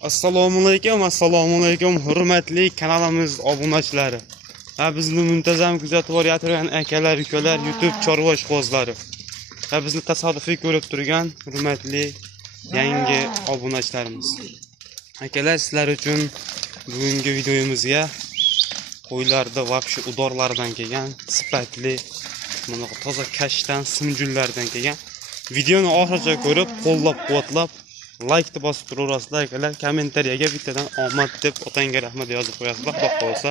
Assalomu alaykum, hurmatli kanalimiz obunachilari. Va bizni muntazam kuzatib borayotgan akalar, ukalar, YouTube chorva ishqibozlari. Va bizni tasodifiy ko'rib turgan hurmatli yangi obunachilarimiz. Akalar, sizlar uchun bugungi videomizga qo'ylarda va shu udorlardan kelgan sifatli, mana toza kashdan simjullardan kelgan videoni oxirigacha ko'rib, qo'llab-quvvatlab like deb bosib turaverasizlar akalar. Kommentariyaga bittadan omad deb otangga rahmat yozib qo'yasizlar. Xudo qolsa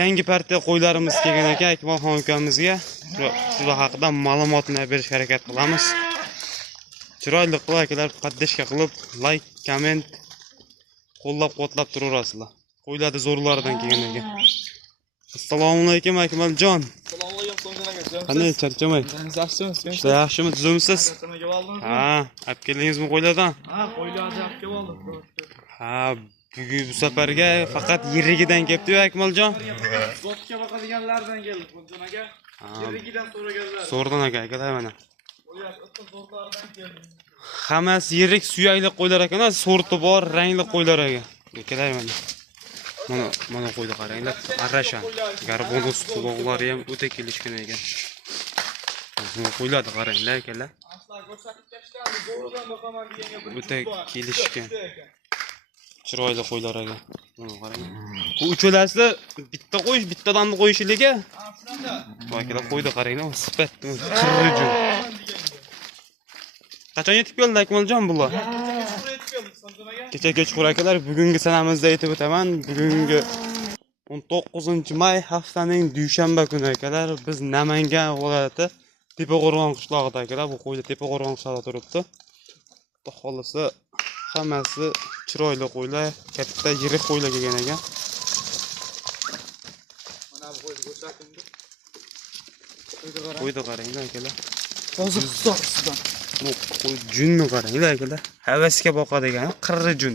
yangi partiya qo'ylarimiz kelgan ekan, Akmalxon ukamizga shular haqida ma'lumotni berishga harakat qilamiz. Chiroyli qilib akalar, qaddishga qilib, like, komment, qo'llab-quvvatlab turaverasizlar. Qo'ylarda zo'rlardan kelgan ekan. Assalomu alaykum Akmaljon. Assalomu alaykum So'ngdan aka. Qanday charchamay? Yaxshimisiz? Yaxshimi, tuzumsiz? Ha, olib keldingizmi qo'ylardan? Ha, qo'ylarni olib keldim. Ha, bugun bu safarga faqat yirigidan kelibdi-yu Akmaljon. Zotga boqadiganlardan keldi So'ngdan aka. Yirigidan so'raganlar. So'rdan akalar mana. Qo'ylar o'ta zo'rlardan keldi. Hammasi yirik suyakli qo'ylar ekan, sorti bor, rangli qo'ylar ekan. Akalar mana. Mana qo'yni qaranglar, arrashan. Garbonus quloqlari ham o'ta kelishgan ekan. Mana qo'ylarni qaranglar akalar. Aslan ko'rsatib tashlandi, zo'rdan boqaman deganga bir. O'ta kelishgan. Chiroyli qo'ylar ekan. Mana qarang. Bu uchalasi bitta qo'yish, bittadan qo'yishligi. Ha, shunaqa. Akalar qo'yni qaranglar, sifat, qirrijun. Qachon yetib keldi Akmaljon bular? Kecha kechqurun akalar, bugungi sanamizda aytib o'taman. Bugungi 19-may haftaning dushanba kuni akalar, biz Namangan viloyati Tepaqo'rg'on qishlog'ida akalar, bu qo'ylar Tepaqo'rg'on qishlog'ida turibdi. Xudo xolasa hammasi chiroyli qo'ylar, katta yirik qo'ylar kelgan ekan. Mana bu qo'yni ko'rsatingmi? Qo'yni qaranglar akalar. Hozir hisobsidan. Bu qo'y junni qaranglar akalar. Havasga boqadigan qirri jun.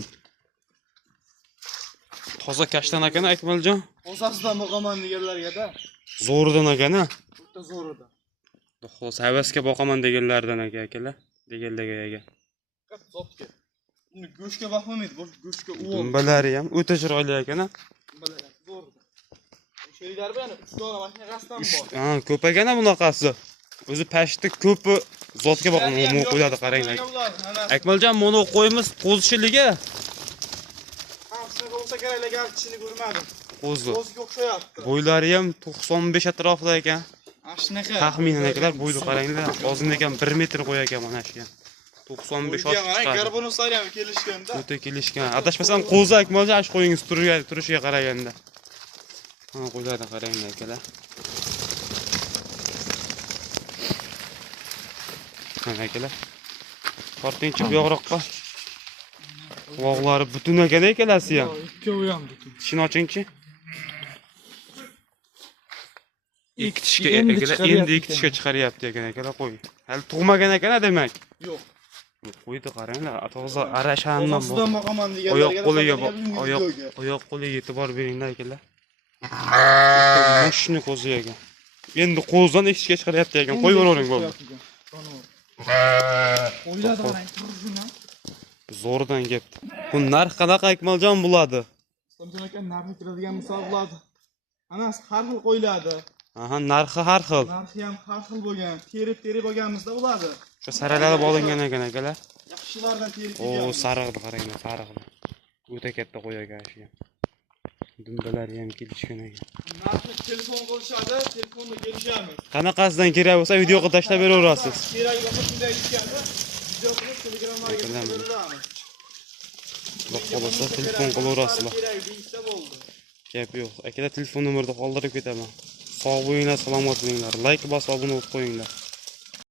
Toza kashtan ekan Akmaljon. O'zasidan boqaman deganlarga-da. Zo'rdan ekan, ha? O'ta zo'rida. Xo'sh, havasga boqaman deganlardan akalar, deganlarga. Zotga. Uni go'shtga boqmaydi, go'shtga uvoq. Dumbalari ham o'ta chiroyli ekan, ha? Dumbalari zo'rida. O'shalar bilan 3 dona mashina qasdan bor. Ha, ko'p ekan bunaqasi. O'zi pashti ko'pi zotga boqaman qo'yadi, qaranglar. Akmaljon, mono qo'yimiz qo'zishiligi. Ha, shunaqa bo'lsa kerak, garchini ko'rmadim. Qo'zi. O'ziga o'xshayapti. Bo'ylari ham 95 atrofida ekan. Ha, shunaqa. Taxminan akalar, bo'yni qaranglar. Ozgina ekan 1 metr qo'y ekan mana shu ham. 95 oshib chiqadi. Garbonuslari ham kelishganda. O'ta kelishgan. Adashmasam qo'zi Akmaljon ash qo'yingiz turishiga qaraganda. Mana qo'ylarni qaranglar akalar. Mana akalar. Tortingchi bu yoqroqqa. Quloqlari butun ekan ekalasi ham. Ikkovi ham butun. Tishini ochingchi. Ikki tishga endi ikki tishga chiqaryapti ekan akalar qo'y. Hali tug'magan ekan demak. Yo'q. Qo'yni qaranglar, toza arashandan bor. O'zasidan boqaman deganlarga. Oyoq qo'liga e'tibor beringlar akalar. Mushni qo'zi ekan. Endi qo'zdan ikki tishga chiqaryapti ekan. Qo'yib yuboring bo'ldi. Qo'ylardan qarang, turishini. Zo'rdan kelibdi. Bu narx qanaqa Akmaljon bo'ladi? So'ngdan aka narxi kiradigan misol bo'ladi. Ana har xil qo'yiladi. Aha, narxi har xil. Narxi ham har xil bo'lgan. Terib olganimizda bo'ladi. Shu saralab olingan ekan akalar. Yaxshilardan terib O, sariqni qaranglar, sariqni. O'ta katta qo'y ekan shu. Dumbalari ham kelishgan ekan. Narxi telefon qilishadi, telefonda kelishamiz. Qanaqasidan kerak bo'lsa videoga tashlab beraverasiz. Kerak bo'lsa shunday aytganda, video qilib Telegramga beramiz. Xudo xolasa telefon qilaverasizlar. Kerak deysa bo'ldi. Gap yo'q. Akalar telefon nomerni qoldirib ketaman. Sog' bo'linglar, salomat bo'linglar. Like bosib obuna bo'lib qo'yinglar.